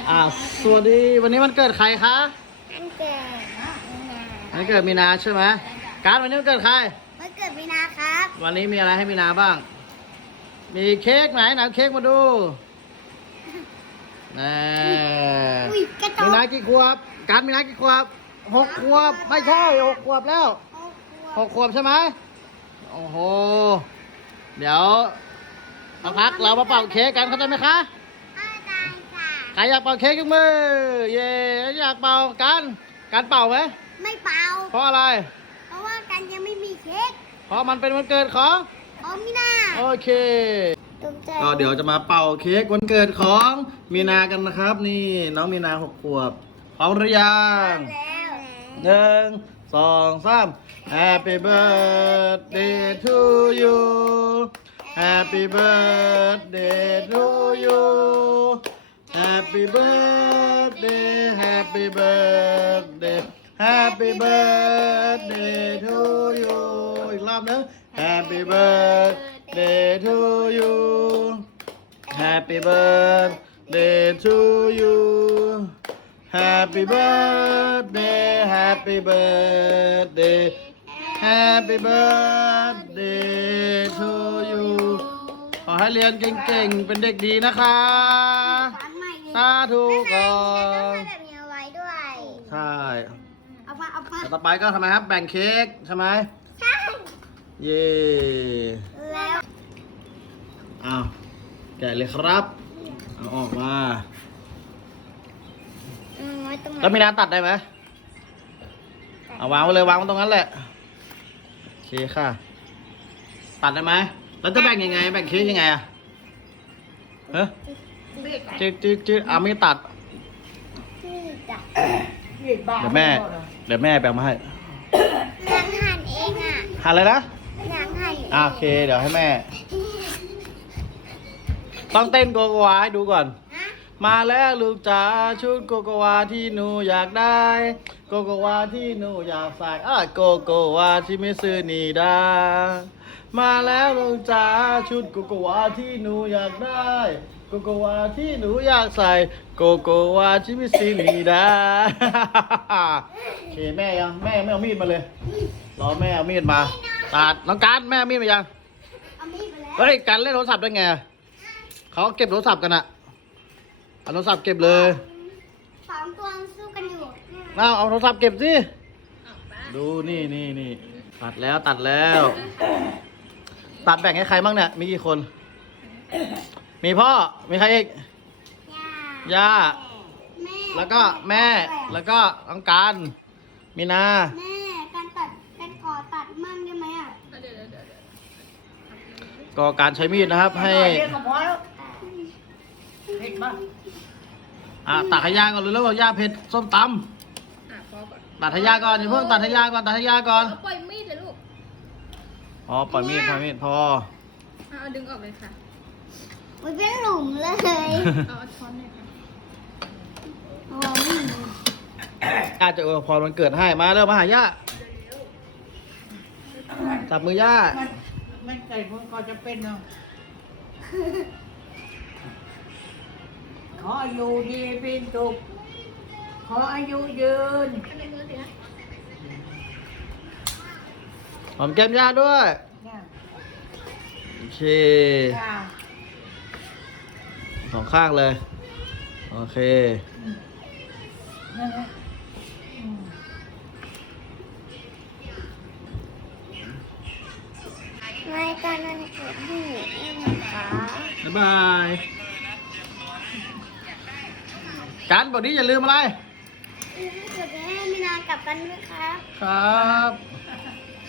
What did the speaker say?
สวัสดีวันนี้วันเกิดใครคะวันเกิดวันเกิดมีนาใช่ไหมการวันนี้วันเกิดใครวันเกิดมีนาครับวันนี้มีอะไรให้มีนาบ้างมีเค้กไหนเค้กมาดูมีนากี่ขวบการมีนากี่ขวบ6 ขวบไม่ใช่6 ขวบแล้ว6 ขวบใช่ไหมโอ้โหเดี๋ยวสักพักเรามาเป่าเค้กกันเข้าใจไหมคะใครอยากเป่าเค้กยกมือเย่อยากเป่าการเป่าไหมไม่เป่าเพราะอะไรเพราะว่ากันยังไม่มีเค้กเพราะมันเป็นวันเกิดของมีนาโอเคก็เดี๋ยวจะมาเป่าเค้กวันเกิดของมีนากันนะครับนี่น้องมีนา6 ขวบพร้อมหรือยัง1 2 3 Happy birthday to you Happy birthday to you Happy birthday Happy birthday Happy birthday to you อีกรอบนึง Happy birthday to you Happy birthday to you Happy birthday Happy birthday Happy birthday to you ขอให้เรียนเก่งๆเป็นเด็กดีนะคะสาธุก่อนแบบนี้เอาไว้ด้วยใช่เอามาต่อไปก็ทำไมครับแบ่งเค้กใช่ไหมใช่เย่แล้วอ้าวแกะเลยครับเอาออกมาแล้วมีนาตัดได้ไหมเอาวางไว้เลยวางไว้ตรงนั้นแหละโอเคค่ะตัดได้ไหมแล้วจะแบ่งยังไงแบ่งเค้กยังไงอะเฮ้ยจืดไม่ตัดเดี๋ยวแม่แบ่งมาให้นางหั่นเองอ่ะหั่นเลยนะนางหั่นโอเคเดี๋ยวให้แม่ต้องเต้นโกโกวาให้ดูก่อนมาแล้วลูกจ๋าชุดโกโกวาที่หนูอยากได้โกโกวาที่หนูอยากใส่โกโกวาที่ไม่ซื้อนี่ดามาแล้วลูกจ๋าชุดโกโกวาที่หนูอยากได้โกโกวาที่หนูอยากใส่โกโกวาที่ไม่ซื้อนี่ดาโอเคแม่ไม่เอามีดมาเลยรอแม่เอามีดมาตัดน้องการแม่เอามีดมายังเอามีดมาแล้วเฮ้ยการเล่นโทรศัพท์ได้ไงเขาเก็บโทรศัพท์กันอะเอาโทรศัพท์เก็บเลย 2 ตัวสู้กันอยู่เอาโทรศัพท์เก็บสิดูนี่ตัดแล้วตัดแบ่งให้ใครบ้างเนี่ยมีกี่คนมีพ่อมีใครอีกย่าแล้วก็แม่แล้วก็น้องการมีนาแม่การขอตัดมั่งได้ไหมอ่ะก็การใช้มีดนะครับให้ตัดให้ย่าก่อนหรือแล้วย่าเผ็ดส้มตำตัดให้ย่าก่อนอย่าเพิ่งตัดให้ย่าก่อนปล่อยมีดเลยลูกปล่อยมีดพอเอาดึงออกเลยค่ะมันเป็นหลุมเลยเอาช้อนเลยค่ะย่าจะอวยพรวันเกิดให้มาเร็วมาหาย่าจับมือย่าไม่ใส่พวกก็จะเป็นเนาะขออายุดีเป็นสุขขออายุยืนหอมแก้มย่าด้วยโอเค2 ข้างเลยโอเครายการวันเกิดที่นะคะบ๊ายบายการบอกนี้อย่าลืมอะไรเกิดให้มีนากลับกันด้วยครับครับ